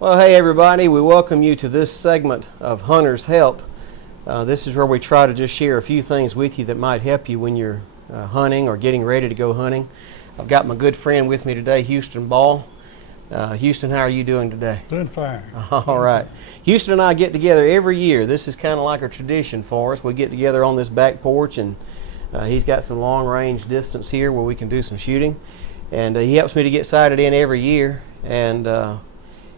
Well, hey everybody, we welcome you to this segment of Hunter's Help. This is where we try to just share a few things with you that might help you when you're hunting or getting ready to go hunting. I've got my good friend with me today, Huston Ball. Houston, how are you doing today? Doing fine. All right. Houston and I get together every year. This is kind of like a tradition for us. We get together on this back porch, and he's got some long range distance here where we can do some shooting. And he helps me to get sighted in every year, and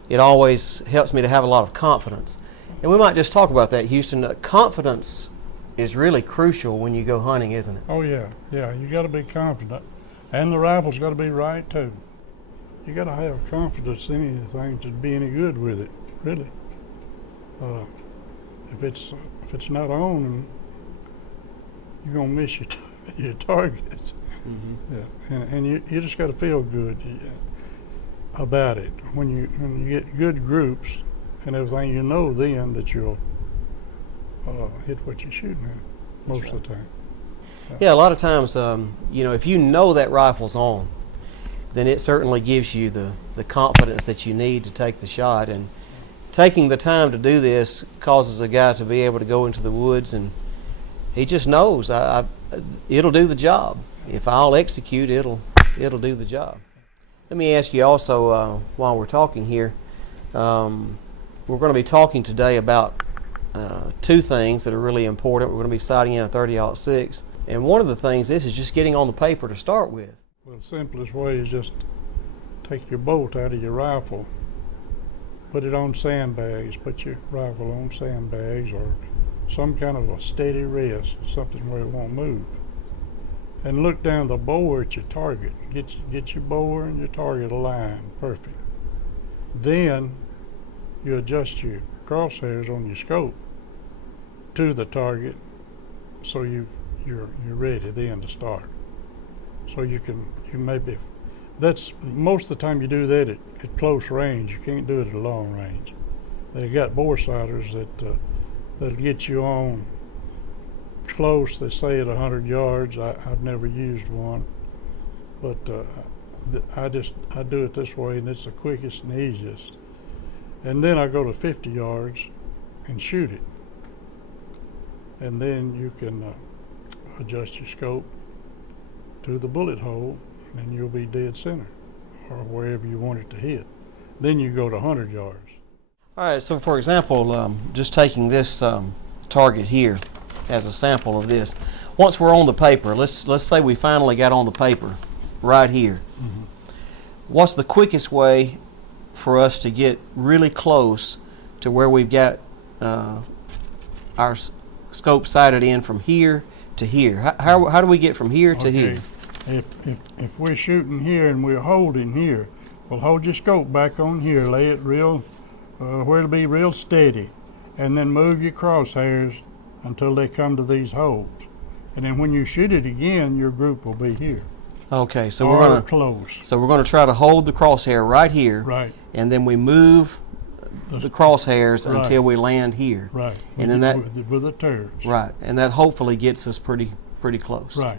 it always helps me to have a lot of confidence. And we might just talk about that, Houston. Confidence is really crucial when you go hunting, isn't it? Oh yeah, you got to be confident. And the rifle's got to be right too. You got to have confidence in anything to be any good with it, really. If it's not on, you're gonna miss your targets. Mm-hmm. Yeah, and you just got to feel good about it. When you get good groups and everything, you know then that you'll hit what you're shooting at most of the time. Yeah, a lot of times, if you know that rifle's on, then it certainly gives you the confidence that you need to take the shot. And taking the time to do this causes a guy to be able to go into the woods, and he just knows it'll do the job. If I'll execute, it'll do the job. Let me ask you also, while we're talking here, we're going to be talking today about two things that are really important. We're going to be sighting in a 30-06, and one of the things is just getting on the paper to start with. Well, the simplest way is just take your bolt out of your rifle, put it on sandbags, put your rifle on sandbags or some kind of a steady rest, something where it won't move. And look down the bore at your target. Get your bore and your target aligned perfect. Then you adjust your crosshairs on your scope to the target, so you're ready then to start. So you maybe, that's most of the time you do that at close range. You can't do it at long range. They got bore sighters that'll get you on close. They say at 100 yards. I've never used one, but I do it this way, and it's the quickest and easiest. And then I go to 50 yards and shoot it, and then you can adjust your scope to the bullet hole, and you'll be dead center or wherever you want it to hit. Then you go to 100 yards. All right, so for example, just taking this target here as a sample of this. Once we're on the paper, let's say we finally got on the paper right here. Mm-hmm. What's the quickest way for us to get really close to where we've got our scope sighted in from here to here? How do we get from here to here? If we're shooting here and we're holding here, well, hold your scope back on here, lay it real where it'll be real steady, and then move your crosshairs until they come to these holes. And then when you shoot it again, your group will be here. Okay, so we're going to try to hold the crosshair right here. Right. And then we move the crosshairs until we land here. Right. And then with the turrets. Right. And that hopefully gets us pretty close. Right.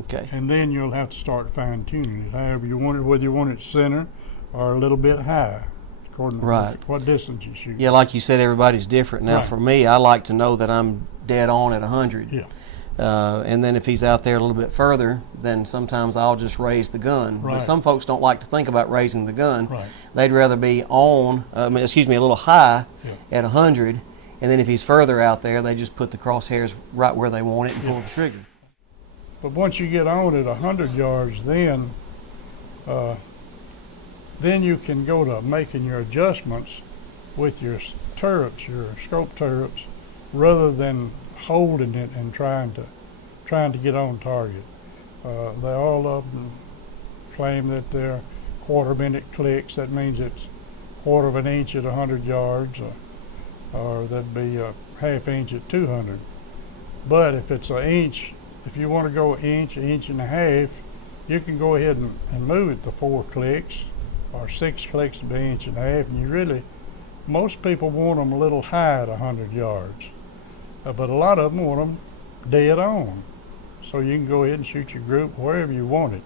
Okay. And then you'll have to start fine tuning it however you want it, whether you want it center or a little bit high, according to what distance you shoot. Yeah, like you said, everybody's different. Now, for me, I like to know that I'm dead on at 100. Yeah. And then if he's out there a little bit further, then sometimes I'll just raise the gun. Right. But some folks don't like to think about raising the gun. Right. They'd rather be on, a little high at 100, and then if he's further out there, they just put the crosshairs right where they want it and pull the trigger. But once you get on at 100 yards, then you can go to making your adjustments with your turrets, your scope turrets, rather than holding it and trying to get on target. They all of them claim that they're quarter-minute clicks. That means it's quarter of an inch at 100 yards, or that'd be a half inch at 200. But if it's an inch, if you want to go inch and a half, you can go ahead and move it to 4 clicks or 6 clicks to be inch and a half. And most people want them a little high at 100 yards. But a lot of them want them dead on. So you can go ahead and shoot your group wherever you want it.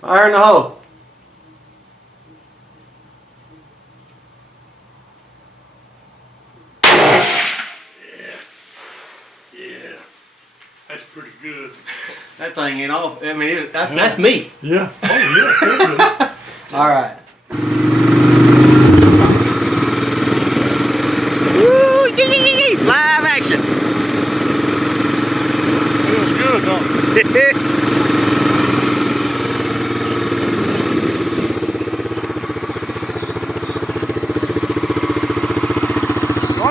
Fire in the hole. Yeah. That's pretty good. That thing ain't off. I mean, that's me. Yeah. Oh, yeah. All right. Woo! Live action. Feels good, don't it?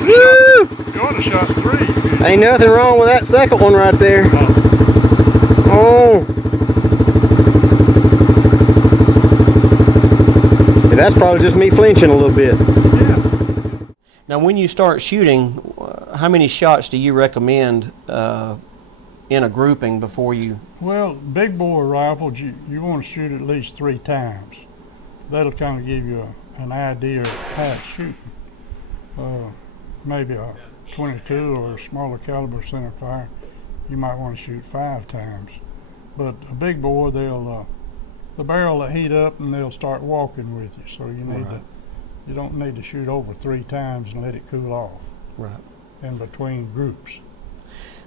Woo! You ought to shot 3. Ain't nothing wrong with that second one right there. Oh. That's probably just me flinching a little bit. Yeah. Now, when you start shooting, how many shots do you recommend in a grouping before you? Well, big bore rifles, you want to shoot at least 3 times. That'll kind of give you an idea of how it's shooting. Maybe a 22 or a smaller caliber centerfire, you might want to shoot 5 times. But a big bore, the barrel will heat up and they'll start walking with you. So you don't need to shoot over 3 times and let it cool off. Right. In between groups.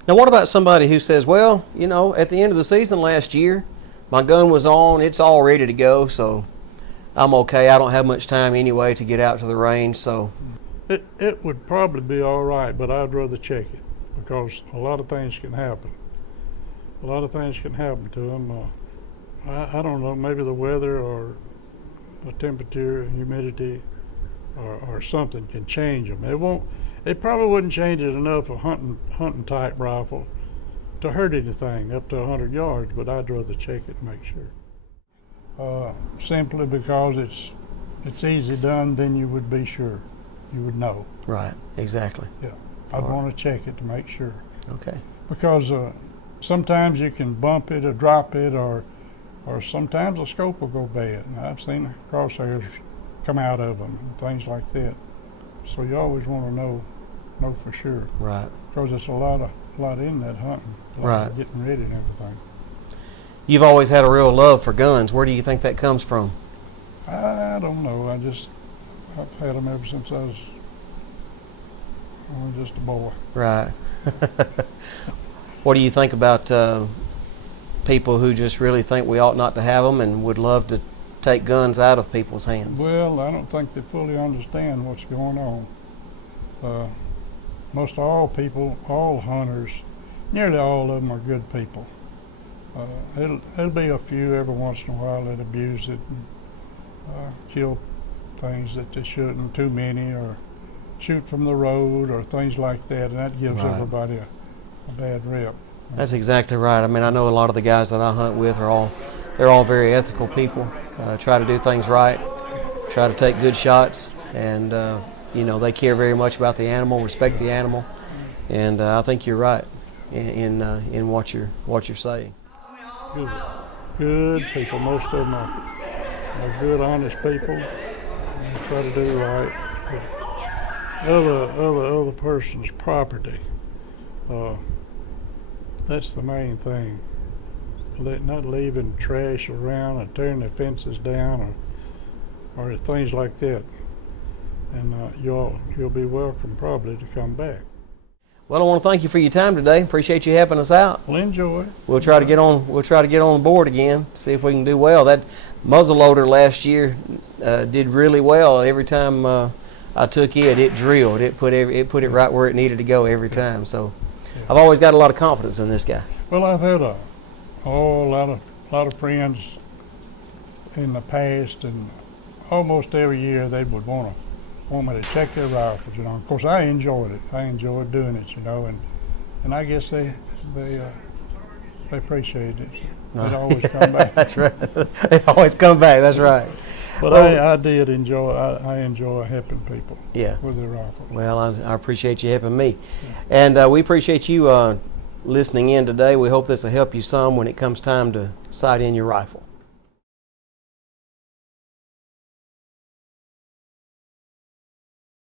Now, what about somebody who says, well, you know, at the end of the season last year, my gun was on, it's all ready to go, so I'm okay. I don't have much time anyway to get out to the range, so. It would probably be all right, but I'd rather check it because a lot of things can happen. A lot of things can happen to them. I don't know, maybe the weather or the temperature, humidity, or something can change them. It probably wouldn't change it enough a hunting type rifle to hurt anything up to 100 yards, but I'd rather check it and make sure. Simply because it's easy done, then you would be sure. You would know. Right, exactly. Yeah, I'd want to check it to make sure. Okay. Because sometimes you can bump it or drop it, or sometimes the scope will go bad. And I've seen crosshairs come out of them and things like that. So you always want to know for sure. Right. Because there's a lot in that hunting, right. Getting ready and everything. You've always had a real love for guns. Where do you think that comes from? I don't know. I've had them ever since I was just a boy. Right. What do you think about people who just really think we ought not to have them and would love to take guns out of people's hands? Well, I don't think they fully understand what's going on. Most all people, all hunters, nearly all of them are good people. It'll be a few every once in a while that abuse it and kill things that they shouldn't, too many, or shoot from the road or things like that, and that gives everybody a bad rep. That's exactly right. I mean, I know a lot of the guys that I hunt with they're all very ethical people, try to do things right, try to take good shots, and you know, they care very much about the animal, respect the animal, and I think you're right in what you're saying. Good people. Most of them are good, honest people. And try to do right. Other person's property. That's the main thing. Not leaving trash around and tearing the fences down or things like that. And you'll be welcome probably to come back. Well, I want to thank you for your time today. Appreciate you helping us out. Well, enjoy. We'll try to get on the board again. See if we can do well. That muzzleloader last year did really well. Every time I took it drilled. It put it right where it needed to go every time. So I've always got a lot of confidence in this guy. Well, I've had a lot of friends in the past, and almost every year they would want me to check their rifles, you know. Of course, I enjoyed it. I enjoyed doing it, you know, and I guess they appreciate it. They'd always come back. That's right. They always come back. That's right. But I did enjoy. I enjoy helping people. Yeah. With their rifles. Well, I appreciate you helping me, and we appreciate you listening in today. We hope this will help you some when it comes time to sight in your rifle.